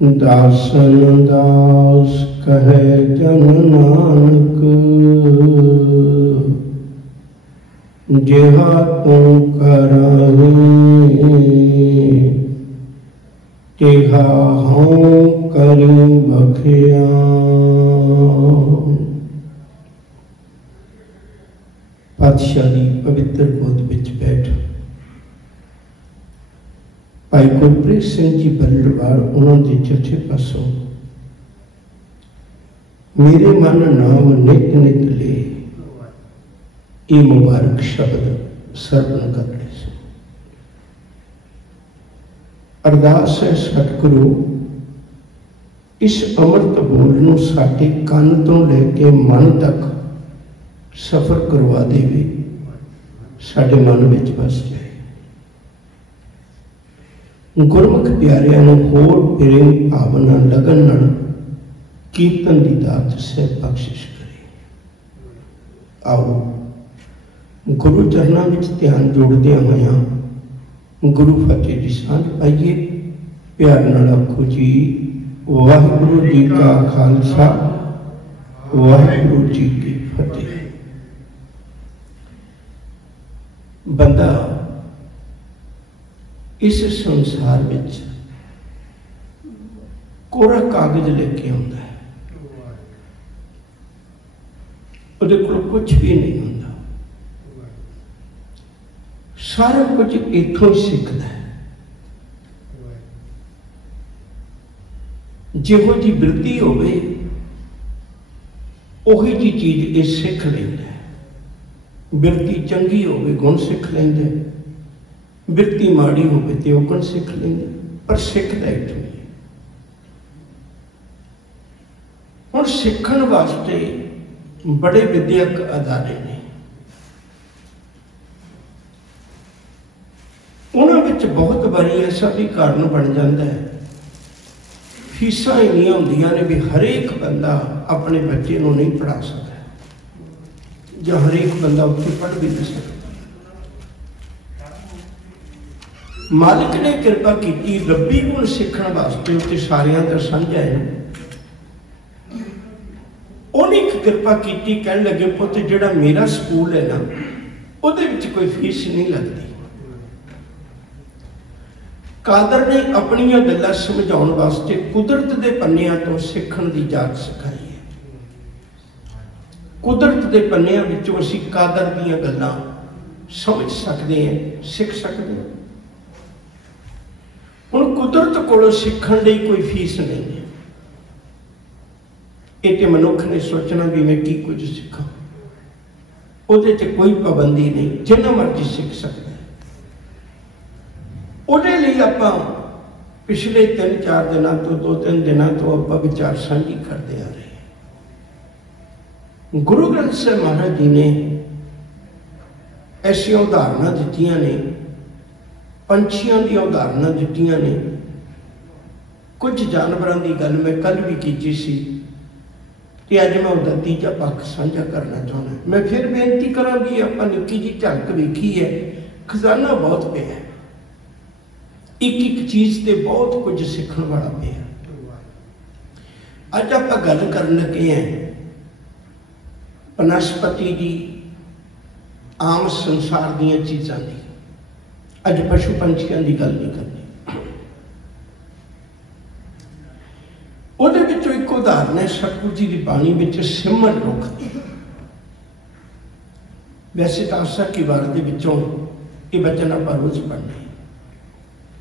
दासन दास कहे जन नानक, जिहा तुम कराही तिहा हूँ करूं बखिया। पातशाह दी पवित्र गोद विच बैठ भाई गुरप्रीत सिंह जी बल्लड़वाल उन्होंने जथे पासों मेरे मन नाम नित नित ले ये मुबारक शब्द सरवण कर रहे से। अरदास है सतगुरु इस अमृत बोल नूं साडे कंन तो लैके मन तक सफर करवा देवे, साडे मन विच बस जाए। गुरमुख प्यारियां नूं होर प्रेम भावना लगन नाल कीर्तन की दात से बख्शिश करे। आओ गुरु चरणों में ध्यान जोड़दे होया गुरु फतेह की सांझ पाइए। प्यार नाल आखो जी वाहिगुरु जी का खालसा वाहिगुरु जी की फतेह। बंदा इस संसार में कोरा कागज लेके आता है, उहदे कोल कुछ भी नहीं होता, सारा कुछ इथों ही सीखता है। जिहो जी वृत्ति होवे उही जी चीज ये सीख लेंदा है। वृत्ति चंगी होवे गुण सीख लेंदा है, वृत्ति माड़ी होवे ते औगण सीख लेंदा, पर सीखदा इथों ही। हुण सीखण वास्ते बड़े विद्यक अदारे ने, उन्हां विच बहुत बारी ऐसा भी कारण बन जाता है फीसां इन्नियां हुंदियां ने भी हरेक बंदा अपने बच्चे नूं नहीं पढ़ा सकता, जां हरेक बंदा उत्थे पढ़ भी नहीं सकता। मालिक ने कृपा की रब्बी गुण सीखण वास्ते उत्ते सारियां दा साझा है। उन्हें एक कृपा की, कहण लगे पुत जिहड़ा मेरा स्कूल है ना उहदे विच कोई फीस नहीं लगती। कादर ने अपनियां गल्लां समझाउण वास्ते कुदरत दे पन्नियां तो सीखण दी जाच सिखाई है। कुदरत दे पन्नियां विचों असीं कादर दीयां गल्लां समझ सकते हैं, सीख सकते हैं। हुण कुदरत कोलों सीखण लई कोई फीस नहीं है। ये तो मनुख ने सोचना भी मैं की कुछ सीखा, उहदे ते कोई पाबंदी नहीं, जिन्ना मर्जी सीख सकता है। उहदे लई आपां पिछले 3-4 दिनों तो 2-3 दिनों तो आपां विचार साझी करते आ रहे हैं। गुरु ग्रंथ साहिब महाराज जी ने ऐसियां उदाहरणा दित्तियां ने, पंछियों की उदाहरणा दित्तियां ने, कुछ जानवरों की गल मैं कल भी की सी कि अज मैं उसका तीजा पक्ष साझा करना चाहना। मैं फिर बेनती करा भी आप निक्की जी झलक वेखी है, खजाना बहुत पे है, एक एक चीज से बहुत कुछ सीखने वाला पे है। अज आप गल कर लगे हैं वनस्पति की, आम संसार दीयां चीज़ां की। अज पशु पंछियों की गल नहीं करनी। उहदे विचों एक उदाहरण है सतगुरु जी की बाणी विच सिमर रुख की। वैसे तो आसा की वार दे विचों ये वचन आप रोज पढ़ने,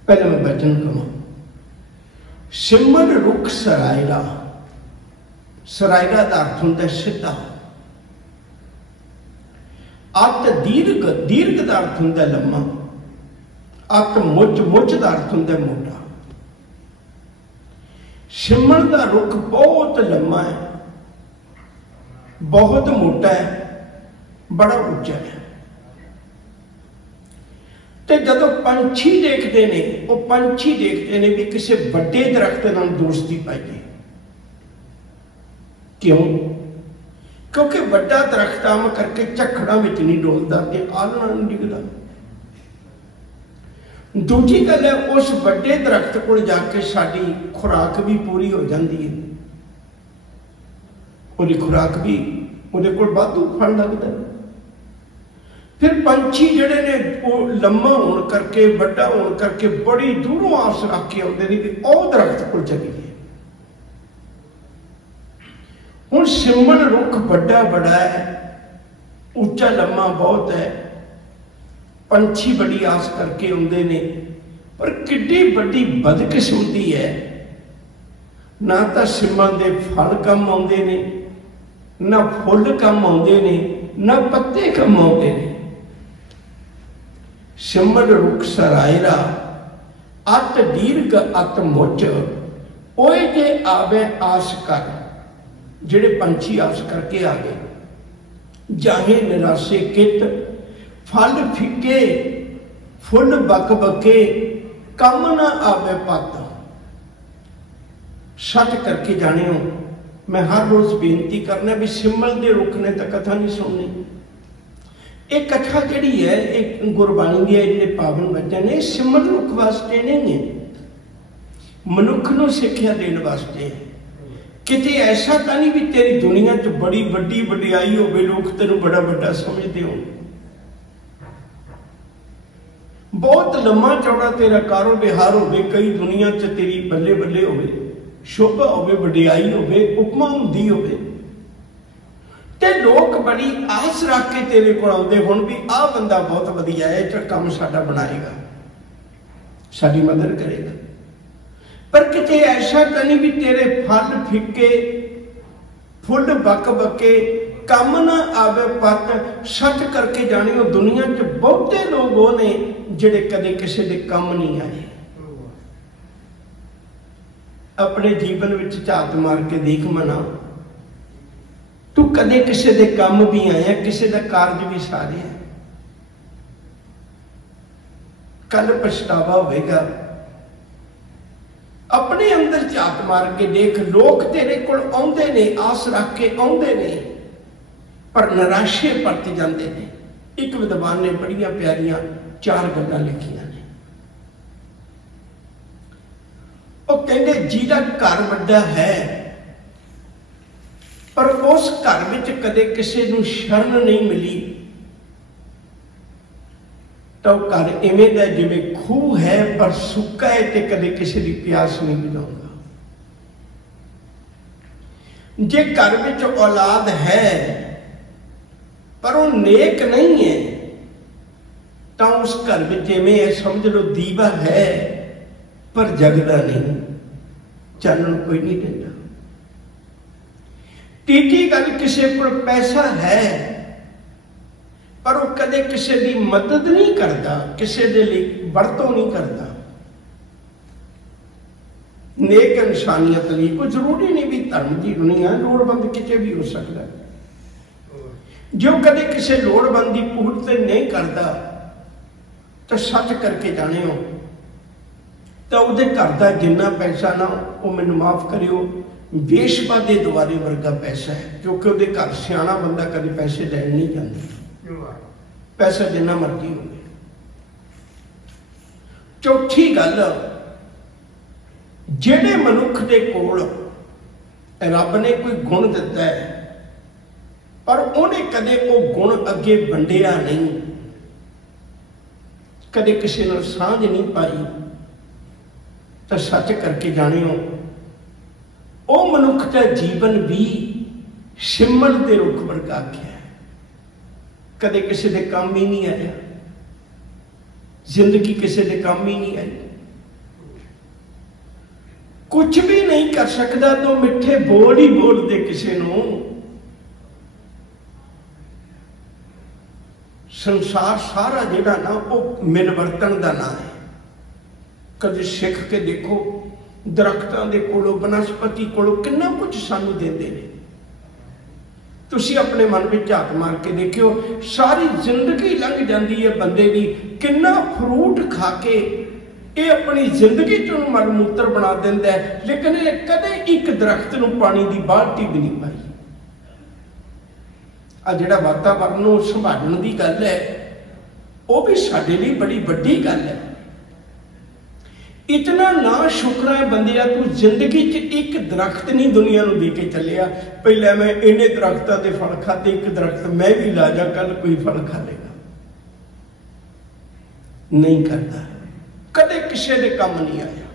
पहले मैं वचन कहां। सिमर रुख सरायरा, सरायरा का अर्थ होंदा सीधा। अत दीर्घ, दीर्घ का अर्थ होंदा लम्मा। अत मुच, मुच का अर्थ होंदा मोटा। सिमर का रुख बहुत लम्मा है, बहुत मोटा है, बड़ा उच्चा है। तो जदों पंछी देखते हैं, वो पंछी देखते हैं भी किसी बड़े दरख्त नाल दोस्ती पाइए। क्यों? क्योंकि बड़ा दरख्त आम करके झखड़ां विच नहीं डोलता, आलना नहीं डिगदा। दूजी गल है उस बड़े दरख्त को जाके साडी खुराक भी पूरी हो जाती है, वो खुराक भी उहदे कोल वाधू फल लगता है। फिर पंछी जिहड़े ने वो लम्मा होने करके बड़ा होने करके बड़ी दूरों आस रख के आते हैं कि वह दरख्त को चलीए। हुण सिमल रुख बड़ा बड़ा है, उच्चा लम्मा बहुत है, पंछी बड़ी आस करके आते ने, पर किड्डी बड़ी बदकिस्मती है, ना तो सिमल के फल कम आते ने, ना फुल कम आते ने, ना पत्ते कम आते ने। सिमल रुख सरायरा अत दीर्घ अत मुच, ओए जे आवे आस कर, जिहड़े पंछी आस करके आ गए। जाहे निराशे कित फल फिके, फुल बक बके, कम ना आवे पत। सच करके जाने हो, मैं हर रोज बेनती करना भी सिमल के रुख ने तो कथा नहीं सुननी। एक कथा जिहड़ी है एक गुरबाणी के जिहड़े पावन वचन ने सिमल रुख वास्ते नहीं है, मनुख नूं सिक्ख्या देण वास्ते। किते ऐसा तो नहीं भी तेरी दुनिया च बड़ी वड्डी वडियाई होवे, लोग तेनों बड़ा बड़ा समझते हो, बहुत लम्मा चौड़ा तेरा कारो विहार होवे, कई दुनिया च तेरी बल्ले बल्ले होवे, शोभा होवे, वडियाई होवे, उपमा हुंदी होवे, ते लोग बड़ी आस रख के तेरे को आउंदे हुण भी आ बंदा बहुत वधिया है, इह काम साडा बनाएगा, साडी मदद करेगा। पर किते ऐसा तो नहीं भी तेरे फल फिके, फुल बक बके, कम ना आवे पत। सच करके जानियो दुनिया च बहुते लोग वो ने जिहड़े कदे किसी दे कम नहीं आए। अपने जीवन विच झात मार के देख मना, तू कदे किसी दे कम भी आया, किसी दा कारज भी सारिया, कल पछतावा होगा। अपने अंदर झात मार के देख, लोग तेरे कोल आउंदे ने, आस रख के आउंदे ने, पर निराशे परत जाते हैं। एक विद्वान ने बड़िया प्यारियां 4 गल्लां लिखियां ने। वो कहते जिहदा घर वड्डा है पर उस घर विच कदे किसी नूं शरण नहीं मिली, तो घर इवें दा जिवें खूह है पर सुक्का है ते कदे किसी की प्यास नहीं बुझाउंदा। जे घर विच औलाद है पर वो नेक नहीं है, तो उस घर विच इवें है समझ लो दीवा है पर जगदा नहीं, चानण कोई नहीं देता। तीजी गल, किसी को पैसा है पर वो कदे किसी की मदद नहीं करता, किसी के लिए वरतों नहीं करता। नेक इंसानियत लिए कोई जरूरी नहीं भी धर्म की दुनिया लोड़वंद किਤੇ भी हो सकता है। जो कदे किसी लोड़वंद की पूर्ति नहीं करता, तो सच करके जाने हो तो वो घर का जिन्ना पैसा ना, वो मैनू माफ करियो, वेशवा के द्वारे वर्गा पैसा है, क्योंकि वो घर सियाणा बंदा कभी पैसे लैन नहीं जाता, पैसा जिन्ना मर्जी हो। चौथी गल, जिहड़े मनुख दे कोल रब ने कोई गुण दिता है पर उन्हें कदे वो गुण अगे वंडिया नहीं, कदे किसी नाल सांझ नहीं पाई, तो सच करके जानियो वो मनुख का जीवन भी सिमल दे रुख वर्गा आख्या है, कदे किसी दे काम ही नहीं आया, जिंदगी किसी दे काम ही नहीं आई, कुछ भी नहीं कर सकता, तो मिठे बोल ही बोल दे किसी नूं। संसार सारा जिहड़ा ना वो मिलवर्तन का नाम है। कदे सिख के देखो दरख्तों के कोलों, बनस्पति कोलों कितना कुछ सानू देंदे ने। तुसी अपने मन में झात मार के देखियो, सारी जिंदगी लंघ जाती है बंदे की, कितना फ्रूट खा के ये अपनी जिंदगी चों मल मूत्र बना देंदा है, लेकिन ये कदे एक दरख्त नूं पानी की बाल्टी भी नहीं पाई। आ जिहड़ा वातावरण नूं संभालण की गल है, वो भी साडे लिए बड़ी वड्डी गल है। इतना ना शुक्र है बंदिया, तू जिंदगी च एक दरख्त नहीं दुनिया को दे के चलिया। पहले मैं इन्ने दरख्तों के फल खाते, एक दरख्त मैं भी ला जा, कल कोई फल खा लेगा। नहीं करता, कदे किसी के काम नहीं आया,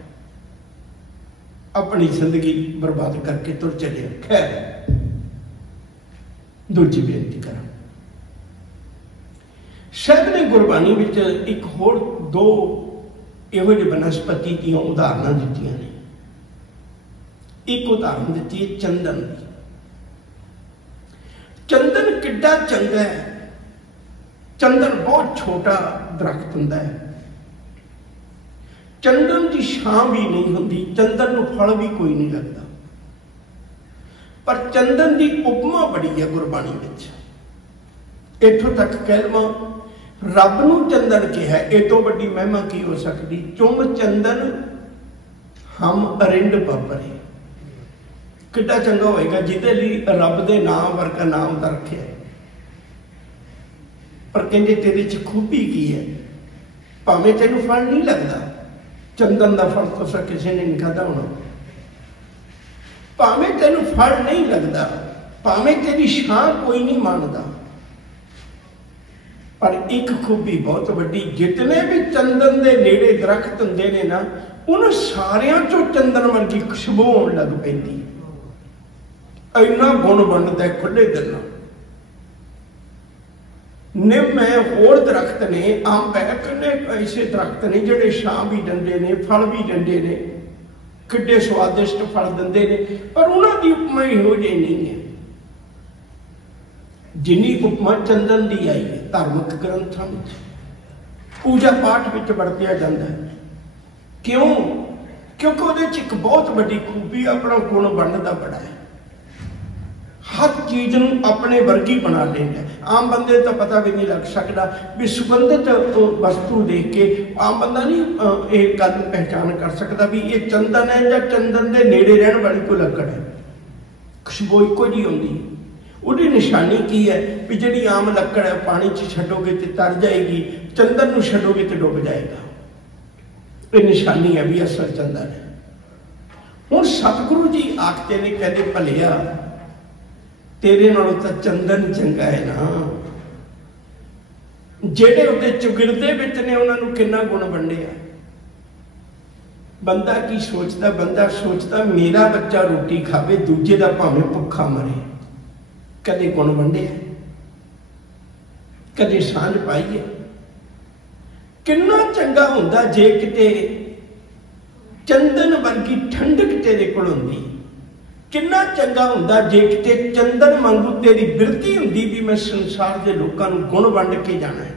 अपनी जिंदगी बर्बाद करके तुर चले। खैर दूजी बेनती करा, शायद ने गुरबाणी में एक होर दो इहो जिहे बनस्पति दी उदाहरण दी ने। एक उदाहरण दी है चंदन की। चंदन किड्डा चंगा है। चंदन बहुत छोटा दरख्त हुंदा है। चंदन की छां भी नहीं होंदी, चंदन नूं फल भी कोई नहीं लगता। पर चंदन की उपमा बड़ी है गुरबाणी विच। इत्थों तक कह लवां, रब नूं चंदन कहा, इस तो वड्डी महिमा की हो सकती। चुम चंदन हम अरिंड बाबरे, किड्डा चंगा होएगा जिहदे लई रब दे नाम वर्गा नाम दा रखिया। पर कहंदे तेरे च खूबी की है, भावें तैनूं फल नहीं लगता। चंदन का फल तो किसी ने नहीं खाधा होना। भावें तैनूं फल नहीं लगता, भावें तेरी छां कोई नहीं मानता, पर एक खूबी बहुत वड्डी, जितने भी चंदन के नेड़े दरख्त होंदे ने ना, उन सारियां चों चंदन वर्गी खुशबू होण लग पैंदी। इन्ना गुण बनता है खुले दिल नाल। निम है, होर दरख्त ने, अंब है, किन्ने ऐसे दरख्त ने जिहड़े छां भी दिंदे ने, फल भी दिंदे ने, किड्डे स्वादिष्ट फल दिंदे ने, पर उन्हां दी उपमा इहो जिही नहीं है जिन्नी उपमा चंदन की आई है। धार्मिक ग्रंथों में, पूजा पाठ में वरतिया जाता है। क्यों? क्योंकि उहदे च एक बहुत बड़ी खूबी, अपना गुण बनता बड़ा है। हर चीज़ नूं अपने वर्गी बना लेंदा। आम बंदे तो पता भी नहीं लग सकता भी सुगंधित वस्तु देख के आम बंदा नहीं एक गल पहचान कर सकता भी ये चंदन है या चंदन के नेड़े रहने वाली कोई लकड़ है। खुशबू इको जी होंदी, उसकी निशानी की है भी जी आम लकड़ है पानी च छड्डोगे तो तर जाएगी, चंदन नूं छड्डोगे तो डुब जाएगा। ये निशानी है भी असल चंदन है। हुण सतगुरु जी आखते ने, कहते भलिया तेरे नालों तो चंदन चंगा है ना। जेड़े उहदे चुगिरदे विच ने उन्होंने कितना गुण वंडिया। बंदा की सोचता, बंदा सोचता मेरा बच्चा रोटी खावे, दूजे का भावें भुखा मरे। कदे गुण वंडिया, कदे सांझ पाई है। कितना चंगा हुंदा जे किते चंदन वर्गी ठंडक तेरे कोल हुंदी। कितना चंगा हुंदा जे किते चंदन वांगू तेरी बिरती हुंदी भी मैं संसार के लोगों को गुण वंड के जाना है।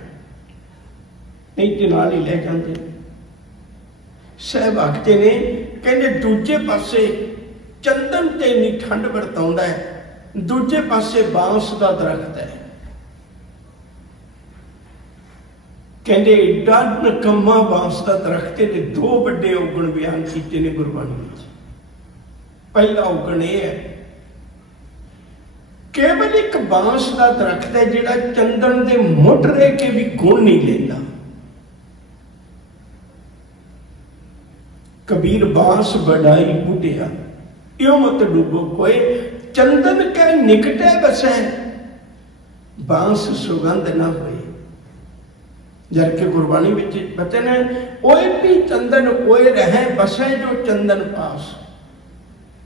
नहीं तो नाल ही लै जाते। साहब आखते ने, कहते दूजे पासे चंदन ते इन्नी ठंड वरताउंदा है, दूजे पासे बांस का दरख्त है। कहते एडा नकम्मा बांस का दरख्त ने दो बड़े औगण बयान किए ने गुरबाणी में। पहला औगण यह है, केवल एक बांस का दरख्त है जिहड़ा चंदन के मुठ रह के भी गुण नहीं लेंदा। कबीर बांस बढ़ाई बुढ़िया, यो मत डूबो कोई, चंदन के निकटे बसै, बांस सुगंध ना होए। जबकि गुरबाणी में वचन है, ओए भी चंदन ओए रहे बसै जो चंदन पास।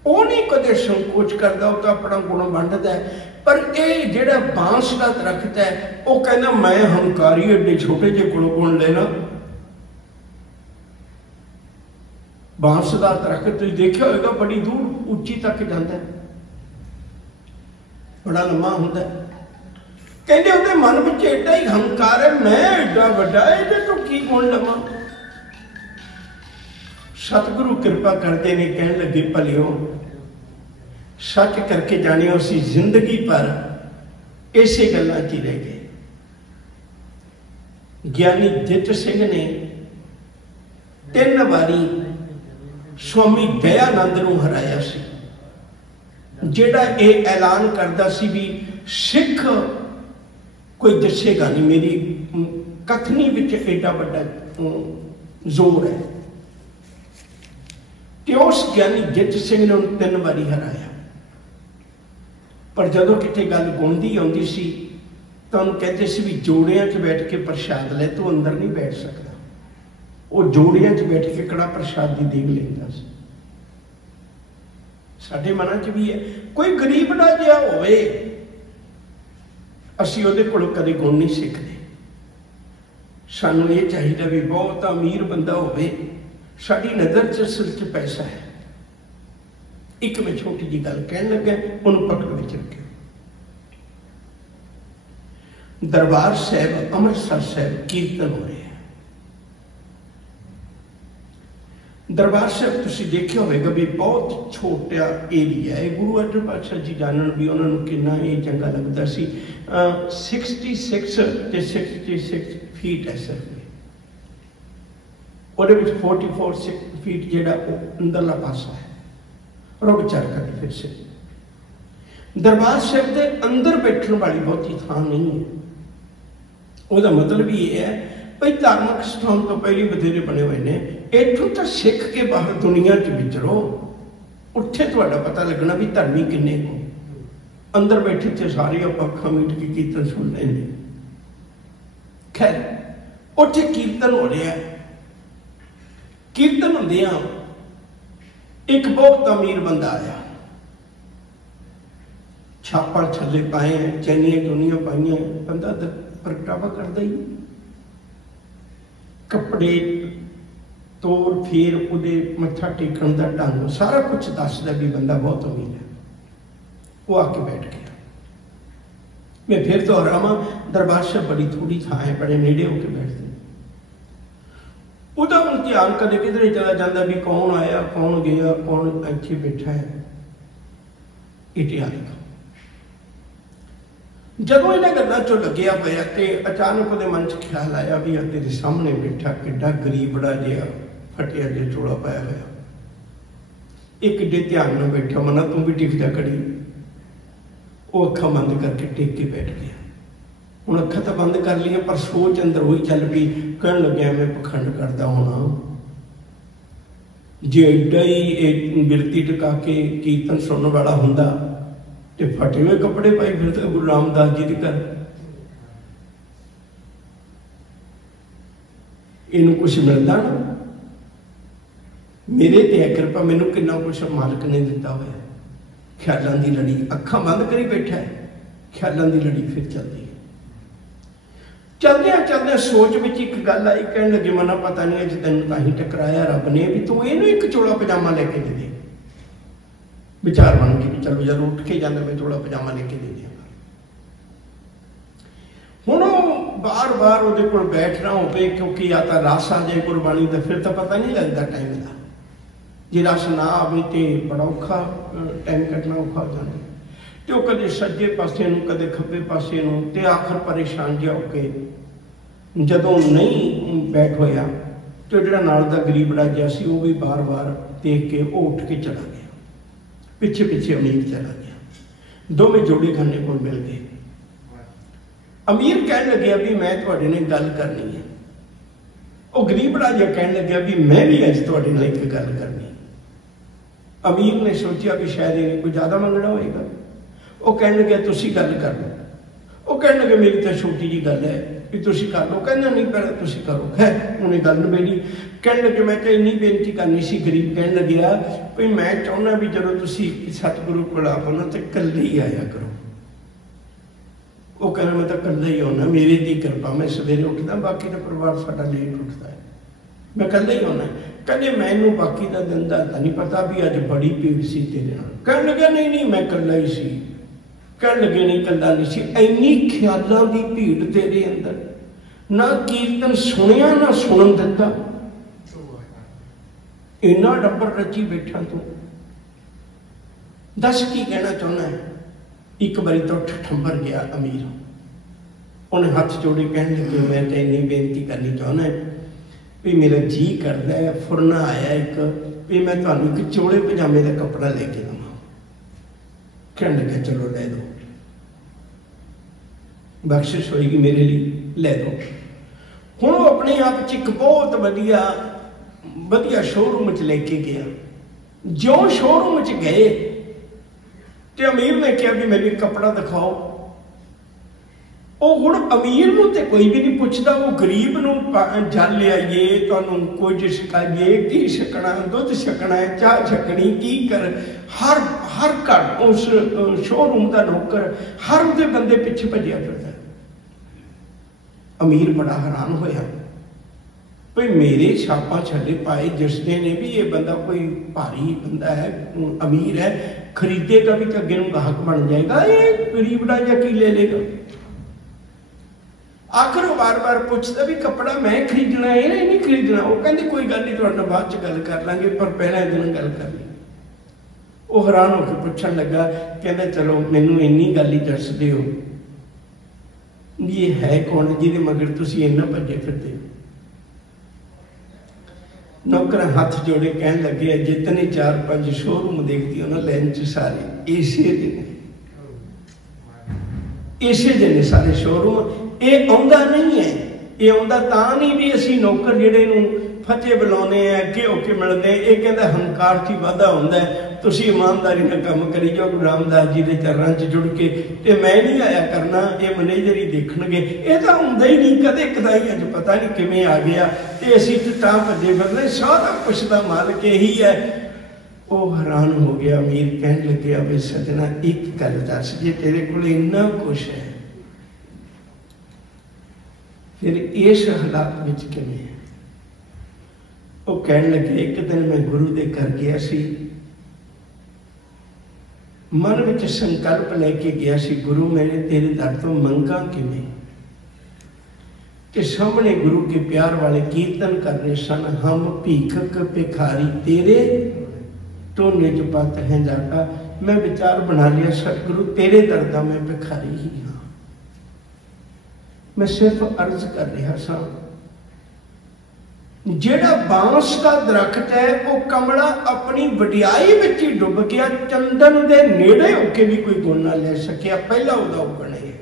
वो नहीं कदे संकोच करता, वो तो अपना गुण वंडदा है। पर ये जिहड़ा बांस का दरख्त है, वो कहना मैं हंकारी एडे छोटे जे कोलों गुण लेना। बांस का दरख्त तुसीं देखिया होगा बड़ी दूर उच्ची तक जाता है, बड़ा लम्मा होता है। कहते उहदे मन में एडा ही हंकार है, मैं एडा वड्डा, इहदे तो की गुण लवां। सतगुरु कृपा करते ने, कहन लगे भलियो सच करके जाने उसी जिंदगी पर इसे गल्लां च ही रह गए। ज्ञानी जित सिंह ने 3 बारी स्वामी दयानंद नूं हराया सी, जिहड़ा ये ऐलान करता सी भी सिख कोई दसेगा नहीं, मेरी कथनी विच एडा बड़ा जोर है। कि उस ज्ञानी जित सिंह ने उन्हें 3 बारी हराया। पर जदों किते गल गुणदी आउंदी सी तो उन्होंने कहते सी भी जोड़ियां च बैठ के प्रसाद ले, तू अंदर नहीं बैठ सकता। वो जोड़ियां च बैठ के कड़ा प्रसाद की देग लेंदा सी। साडे मनां च भी है, कोई गरीब ना जिहा होवे असीं उहदे कोलों कदे गुण नहीं सिੱਖਦੇ। सानूं ये चाहिए भी बहुत अमीर बंदा होवे, साडी नज़र च असल च पैसा है। एक मैं छोटी जी गल कहन लगा, उन्होंने पकड़ विच रखियो। दरबार साहब अमृतसर साहब कीर्तन हो रहे हैं। दरबार साहब तुसीं देखिया होवेगा भी बहुत छोटा एरिया है। गुरु अर्जन पातशाह जी जानन भी उन्होंने कितना ये चंगा लगता सी। 66 ते 66 फीट है सिर्फ, ਉਹਦੇ ਵਿੱਚ 44 फीट ਜਿਹੜਾ ਉਹ ਅੰਦਰਲਾ ਪਾਸਾ ਹੈ। रुक चढ़ कर फिर से दरबार साहब के अंदर बैठने वाली बहुती थान नहीं है। उसका मतलब ये है भाई धार्मिक स्थान तो पहले बथेरे बने हुए ने, इथों तो सिख के बाहर दुनिया च विचरो, उत्थे तुहाडा पता लगना भी धर्मी किन्ने को। अंदर बैठे थे सारे आप अखां मीट के कीर्तन सुन लेंगे। खैर उत्थे कीर्तन हो रहा है। कीर्तन होंदियां एक बहुत अमीर बंदा आया, छापा छले पाए हैं, चैनियां चुनियां पाई हैं, बंदा प्रगटावा करता ही, कपड़े तोड़ फेर उहदे मत्था टेकण का ढंग सारा कुछ दसदा भी बंदा बहुत अमीर है। वो आके बैठ गया। मैं फिर दोहरावां, दरबार साहब बड़ी थोड़ी थां है, बड़े नेड़े होकर बैठते। उदा हम ध्यान कदे किधरे चला जाता भी कौन आया कौन गया कौन इत्थे बैठा है। इतिहास जदों इन्हां गल्लां चों लग्गिया होया ते अचानक उहदे मन च ख्याल आया भी तेरे सामने बैठा किड्डा गरीबड़ा जिहा फटिया जिहा चोला पाया होया, एक किड्डे ध्यान नाल बैठा, मना तू भी टिक जा घड़ी। वो अखां बंद करके टेक के बैठ गया। हुण अखां तो बंद कर लिया पर सोच अंदर वही चल पई, कहन लग्या मैं पखंड करदा होना, जे एडा ही बिरती टका के कीर्तन सुनने वाला हुंदा ते फटे हुए कपड़े पाई फिरदा गुरु रामदास जी दे घर। इनू कुछ मिलदा ना, मेरे ते है कृपा, मैनू कितना कुछ मालिक ने दिता होया। ख्यालों की लड़ी अखां बंद करी बैठा है, ख्यालों की लड़ी फिर चलती है। चलद्या चलद्या सोच में एक गल आई, कह लगे मना पता नहीं अज तेन तां टकराया रब ने भी तू इनू एक चोला पजामा लेके दे दे। विचार बन के भी चलो जब उठ के जाना मैं चोला पजामा लेके दे दिया। हुण बार बार उहदे कोल बैठना होवे, क्योंकि या तो रस आ जाए गुरबाणी का फिर तो पता नहीं लगता टाइम का, जे रस ना आवे तो बड़ा औखा टाइम कटना औखा हो जाता। तो कदे सज्जे पासे नूं कदे खब्बे पासे नूं, ते आखिर परेशान जिहा होके जदों नहीं बैठ होया तो जिहड़ा नाल दा गरीबड़ा जिहा सी वो भी बार बार देख के वो उठ के चला गया, पिछे पिछे अमीर चला गया। दोवें जोड़े खाने को मिल गए। अमीर कहन लगे भी मैं तुहाडे नाल गल करनी है, वो गरीबड़ा जिहा कहन लगे भी मैं भी अज तुहाडे नाल एक गल करनी। अमीर ने सोचा भी शायद इन्हें कोई ज़्यादा मंगना होएगा। वो कह लगे तुसी गल कर लो। वो कह लगे मेरी तो छोटी जी गल है भी तुसी कर लो। कहना नहीं पहले तुसी करो। है उन्हें गल मेरी कह लगे मैं तो इन्नी बेनती करनी सी। गरीब कह लग्या भी मैं चाहना भी जब तुसी सतगुरु को आओ ना तो कल्ले ही आया करो। वो कहना मैं तो कल्ला ही आना, मेरी दी कृपा, मैं सवेरे उठदा, बाकी का परिवार साडा लेट उठता है, मैं कल्ला ही आना। कहने मैनू बाकी का दिन का नहीं पता भी अज बड़ी भीड़ सी तेरे नाल। कह लगे नहीं नहीं मैं कल्ला ही सी। कह लगे नहीं कल्ला नहीं सी, इन्नी ख्यालों की भीड़ तेरे अंदर, ना कीर्तन सुनिया ना सुनन दिता, इन्ना डब्बर रची बैठा तू, दस की कहना चाहना है। एक बारी तो ठंबर गया अमीर, उन्हें हाथ जोड़े कहने लगे मैं तो इन्नी बेनती करनी चाहना है भी मेरा जी करता है, फुरना आया एक भी मैं तुहानू एक चोले पजामे का कपड़ा लेके दूँगा। कहने लगे चलो ले दो, बख्शिश होएगी मेरे लिए, ले दो। हुण वो अपने आप च एक बहुत वधिया शोरूम च लेके गया। जो शोरूम च गए तो अमीर ने कहा भी मैंने कपड़ा दिखाओ। वो हुण अमीर नूं ते कोई भी नहीं पुछदा, वो गरीब नूं जल लियाइए, तुहानूं कुछ छकाइए, की छकना, दुध छकना है, चाह छकनी, की कर, हर घर उस शोरूम का नौकर हर उहदे बंदे पिछे भजया फिरदा। अमीर बड़ा हैरान होया भाई मेरे छापा छले पाए जिसने ने भी ये बंदा कोई भारी बंदा है, अमीर है, खरीदेगा भी तो अगे नूं गाहक बन जाएगा, ये गरीबड़ा या की ले लेगा। आखिर वो बार बार पूछता भी कपड़ा मैं खरीदना है नहीं खरीदना। वो कहते कोई गल नहीं, तुहाडे नाल बाद च गल कर लांगे, पर पहले दिन गल कर ली। वो हैरान होकर पूछण लगा, कहते चलो मैनू इन्नी गल ही दस दिओ ये है कौन जिहदे मगर तुसीं इन्ना भजे फिरदे हो। नौकर हाथ जोड़े कहन लगे जितने 4-5 शोरूम देखती हो ना लाइन च सारे एसे दे ने, एसे दे ने सारे शोरूम। ये आउंदा नहीं है, ये आउंदा तां नहीं भी असीं नौकर जिहड़े नूं फते बुलाउने अगे होके मिलदे, ये कहंदा हंकार च वाधा हुंदा है, तुसीं ईमानदारी नाल काम करी जाओ गुरु रामदास जी के चरणों च जुड़ के, ते मैं नहीं आया करना, ये मैनेजर ही देखणगे। ये तो हुंदा ही नहीं, कदे कदाई अज पता नहीं किवें आ गया, ते असीं टां भजे फिरदे, सारा कुछ दा मालक यही है। वो हैरान हो गया। अमीर कहन लगे वे सजना एक गल दस, जे तेरे कोल इन्ना कुछ है फिर इस हालात विच किवें है? वो कहन लगे एक दिन मैं गुरु दे घर गया सी, मन विच संकल्प लेके गया सी, गुरु मैंने तेरे दर तो मंगा किवें? कि सामने गुरु के प्यार वाले कीर्तन कर रहे सन, हम भीखक भिखारी तेरे टोने च पत है जाता। मैं विचार बना लिया सतगुरु तेरे दर दा मैं भिखारी ही हाँ, मैं सिर्फ अर्ज कर रहा सा। जेड़ा बांस का दरख्त है वो कमला अपनी वडियाई विच ही डुब गया, चंदन दे नेड़े होके भी कोई गुण ना ले सकिया, पहला उदा उगण है।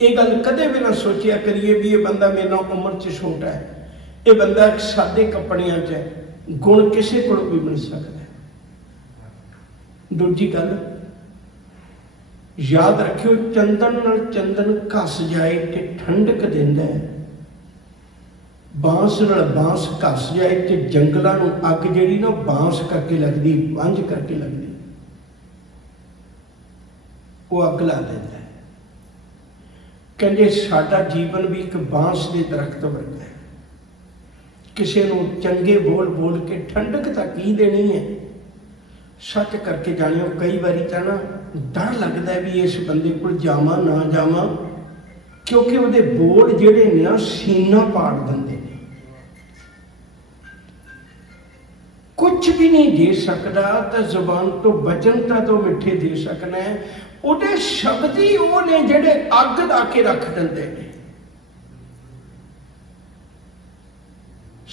ये गल कदे भी ना सोचिया करिए भी ये बंदा मेरे नाल उम्र च छोटा है, ये बंदा सादे कपड़ियां च है, गुण किसी को भी मिल सकता है। दूजी गल याद रखियो, चंदन नाल चंदन घस जाए तो ठंडक देंदा है, बांस नाल बांस घस जाए तो जंगलों नूं अग जिहड़ी ना बांस करके लगदी, वंज करके लगदी, वो अग ला देंदा है। कहंदे साडा जीवन भी एक बांस के दरख्त वर्गा है, किसी नूं चंगे बोल बोल के ठंडक तां की देनी है। सच करके जानियो कई बारी तां ना डर लगता है भी इस बंदे को जावां ना जावां, क्योंकि उहदे बोल जिहड़े ने ना सीना पाड़ दिंदे ने, कुछ भी नहीं दे सकदा, तो जुबान तो वचन तो मिठे दे सकना है, उहदे शब्द ही वो ने जिहड़े अग ला के रख दिंदे ने।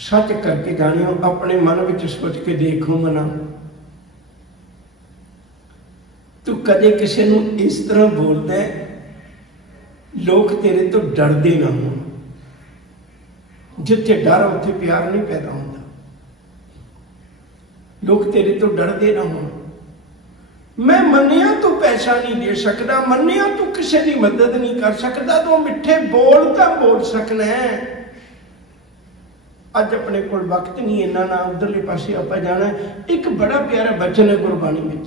सच करके जानियो अपने मन में सोच के देखो मना, तू कदे किसी नूं इस तरह बोलता है लोग तेरे तो डरते ना हो, जिथे डर उत्थे प्यार नहीं पैदा होता, लोग तेरे तो डरते ना हो। मैं मन्निया तू पैसा नहीं दे सकता, मन्निया तू किसी की मदद नहीं कर सकता, तो मिठे बोल तो बोल सकना है। अज अपने को वक्त नहीं इन्ना ना उधरले पासे आप जाना। एक बड़ा प्यारा वचन है गुरबाणी में,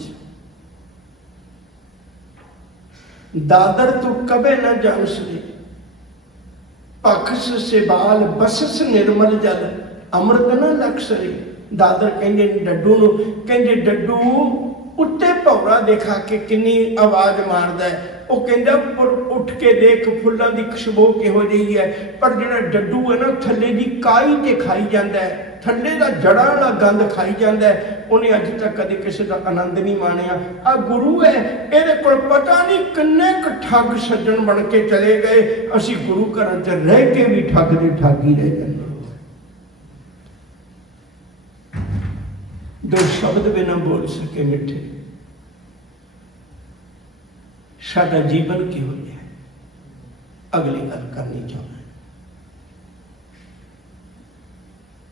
दादर तू कबे न जान सके, पखस से बाल बसस निर्मल जल, अमृत न लख सरे। दादर कहंदे डड्डू नूं, कहंदे डड्डू उत्ते भौरा देखा के किन्नी आवाज मारदा है, वो कहंदा पर उठ के देख फुल्लां दी खुशबू किहो जिही है, पर जिहड़ा डड्डू है ना थल्ले दी काई ते खाई जांदा है, थल्ले दा जड़ा वाला गंद खाई जांदा है, उन्हें अज तक कदे किसी का आनंद नहीं माणिया। आ गुरु है, इहदे कोल पता नहीं किन्ने क ठग सज्जन बन के चले गए, असीं गुरु घरां च रह के भी ठग दे ठग ही रह जांदे। दो शब्द भी ना बोल सके मिठे, साडा जीवन किहो जिहा है, अगली गल करनी चाहना।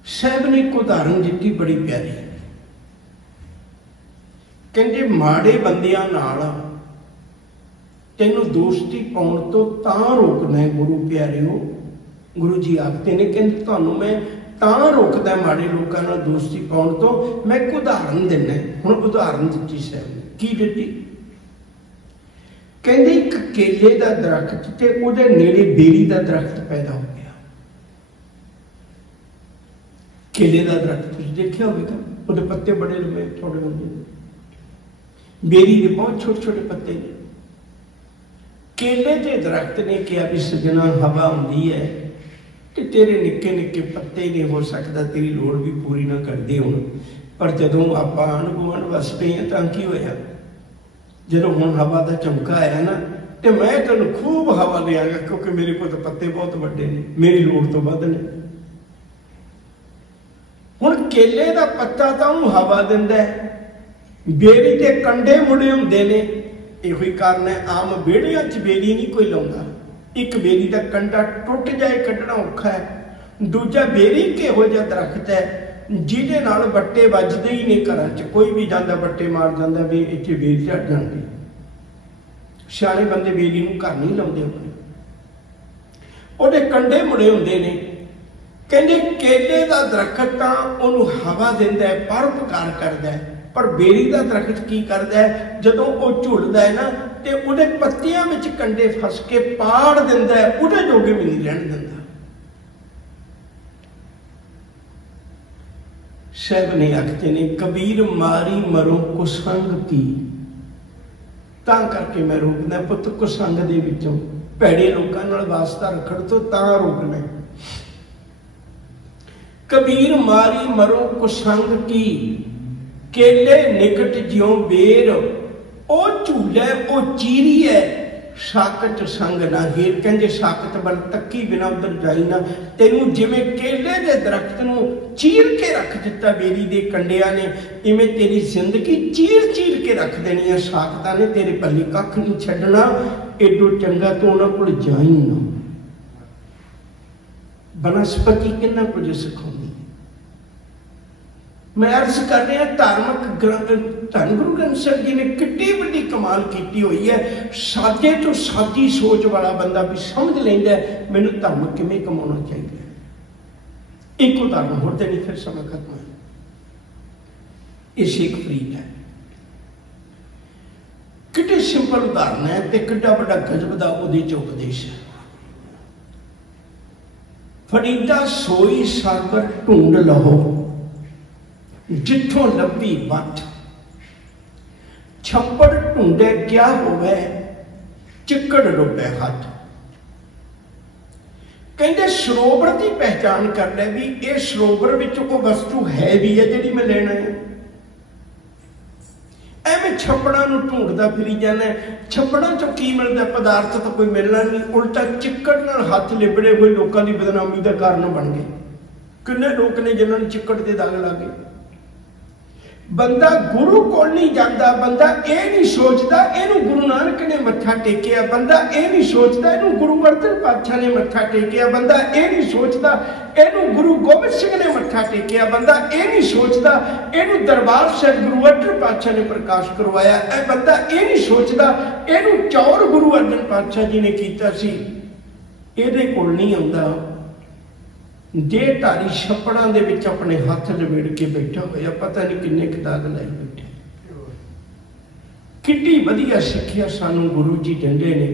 साहब ने एक उदाहरण दी बड़ी प्यारी, कहते माड़े बंदियां नाल तेनू दोस्ती पाउण तो तां रोकना है गुरु प्यारिओ। गुरु जी आखते ने कहते तुहानू मैं तां रोकदा माड़े लोकां नाल दोस्ती पाउण तो। मैं एक उदाहरण देना है। हुण उदाहरण दित्ती साहब की दित्ती, कहते एक केले का दरख्त ते उहदे नेड़े बेरी का दरख्त पैदा हो गया। केले का दरख्त तुसीं देखिया होवेगा, उहदे पत्ते बड़े लंबे थोड़े होंदे, बेरी के बहुत छोटे छोटे पत्ते ने। केले के दरख्त ने कहा भी सजना हवा आती है तो तेरे निक्के निक्के पत्ते ने हो सकता तेरी लोड़ भी पूरी ना करते हो, पर जदों आप अणगुआण वस पे हैं तो की होया, जदों हुण हवा का झमका आया ना तो मैं तेन खूब हवा देंगा क्योंकि मेरे को तो पत्ते बहुत बड़े ने, मेरी लोड़ तो वध ने। हुण केले का पत्ता तो हवा दिंदा है, बेरी के कंडे मुड़े हुंदे ने। इहो कारण है आम बेड़ियां च बेरी नहीं कोई लाउंदा, एक बेरी का कंडा टुट जाए कड्ढना औखा है। दूजा बेरी किहो जिहा दरख्त है जिहदे नाल बट्टे वजदे ही ने, घरां च कोई भी जांदा बट्टे मार जांदा भी इत्थे बेरी झड़ जांदी। सियाणे बंदे बेरी नूं घर नहीं लाउंदे अपने, उहदे कंडे मुड़े हुंदे ने। कहंदे केले का दरख्त तां उहनूं हवा दिंदा है, परोपकार करदा है, पर बेरी का दरख्त की करता है जदों वह झुलदा है ना तो उहदे पत्तियां विच कंडे फस के पाड़ दिंदा है, उहदे जोगे भी नहीं रहण दिंदा। साहब ने आखते ने कबीर मारी मरो कुसंग की, तां करके मैं रोकना पुत कुसंग दे विचों भैड़े लोकां नाल वास्ता रखण तो तां रोकना। कबीर मारी मरो कुसंग की, केले निकट ज्यों बेर, ओ झूले ओ चीरी है, साकत संग ना हेर। कहंदे साकत बल तक्की बिना उधर जाई ना, तेनू जिवें केले दे दरख्त नूं चीर के रख दिता बेरी दे कंडियां ने, इवें तेरी जिंदगी चीर चीर के रख देनी है साकतां ने, तेरे पल्ले कख नहीं छड्डना। एडो चंगा तू उन्हां कोल जाई ना। बनस्पति किन्ना कुछ सिखाउंदी। मैं अर्ज कर रहा धार्मिक धन गुरु ग्रंथ साहिब जी ने कितनी बड़ी कमाल की हुई है। सादे तो सादी सोच वाला बंदा भी समझ लेंदा है मैनू धर्म किवें कमाना चाहिए। एक उदाहरण होर देनी फिर समय खत्म है। ये शेख फरीद है, कितने सिंपल उदाहरण है तो कितना बड़ा गजब का उहदे च उपदेश है। फरीदा सोई सरवर ढूंढ लहो, जिथों लभी वट, छप्पड़ ढूंढे क्या होवे, चिक्कड़ डुबे हथ। कहते सरोवर की पहचान कर ले भी ये सरोवर विच कोई वस्तु है भी है जिहड़ी मैं लेना है। एवें छप्पड़ां नूं ढूंढदा फिरी जाना, छप्पड़ां चों की मिलदा, पदार्थ तो कोई मिलना नहीं, उल्टा चिक्कड़ नाल हथ लिबड़े हुए लोगों की बदनामी का कारण बन गए। किन्ने लोग ने जिन्हां नूं चिक्कड़ दे दाग लग गए। बंदा गुरु कोल नहीं जाता, बंदा ये नहीं सोचता इनू गुरु नानक ने मत्था टेकिया, बंदा ये नहीं सोचता इनू गुरु अर्जन पातशाह ने मत्था टेकिया, बंदा ये नहीं सोचता इनू गुरु गोबिंद सिंह ने मत्था टेकिया, बंदा ये नहीं सोचता इनू दरबार साहिब गुरु अर्जन पातशाह ने प्रकाश करवाया, बंदा ये नहीं सोचता इनू चौर गुरु अर्जन पातशाह जी ने कीता सी। इहदे कोल नहीं आउंदा देहधारी छप्पड़ां दे विच अपने हथ लपेट के बैठा होया, पता नहीं किन्ने दाग लाई बैठे। कितनी वधिया सिक्ख्या सानू गुरु जी दिंदे ने।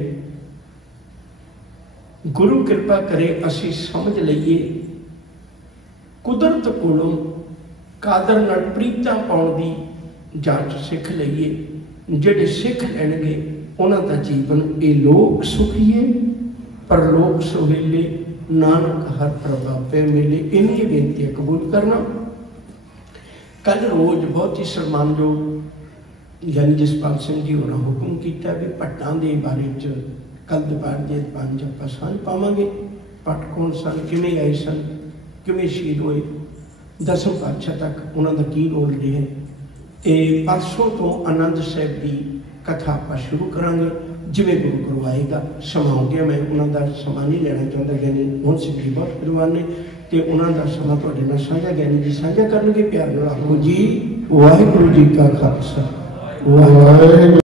गुरु कृपा करे असी समझ लईए, कुदरत कोलों कादर नाल प्रीतां पाउण दी जांच सिख लईए। जिहड़े सिख लैणगे उन्हां दा जीवन ये लोक सुखीए परलोक सुहेले, नानक हर प्रभावे मिले। इन्हीं बेनतियां कबूल करना। कल रोज बहुत ही सम्मानयोग ज्ञानी जसपाल सिंह जी होना हुक्म किया भी भट्टां दे बारे च कल दोपहर के 5 ਆਪਾਂ सांझ पावांगे। भट्ट कौन सन, किवें आए सन, किवें शहीद होए, 10वें पातशाह तक उन्होंने की रोल रहे। तो परसों तो आनंद साहिब की कथा आप शुरू करांगे जिवें गुरु करवाएगा। समा हो गया, मैं उन्होंने समा नहीं लेना चाहता, ज्ञानी मोहन सिंह जी बहुत विद्वान ने तो उन्होंने समा तुहाडे नाल साझा ज्ञानी जी साझा करनगे। प्यार नाल आखो जी वाहिगुरू जी का खालसा ਵਾਹਿਗੁਰੂ।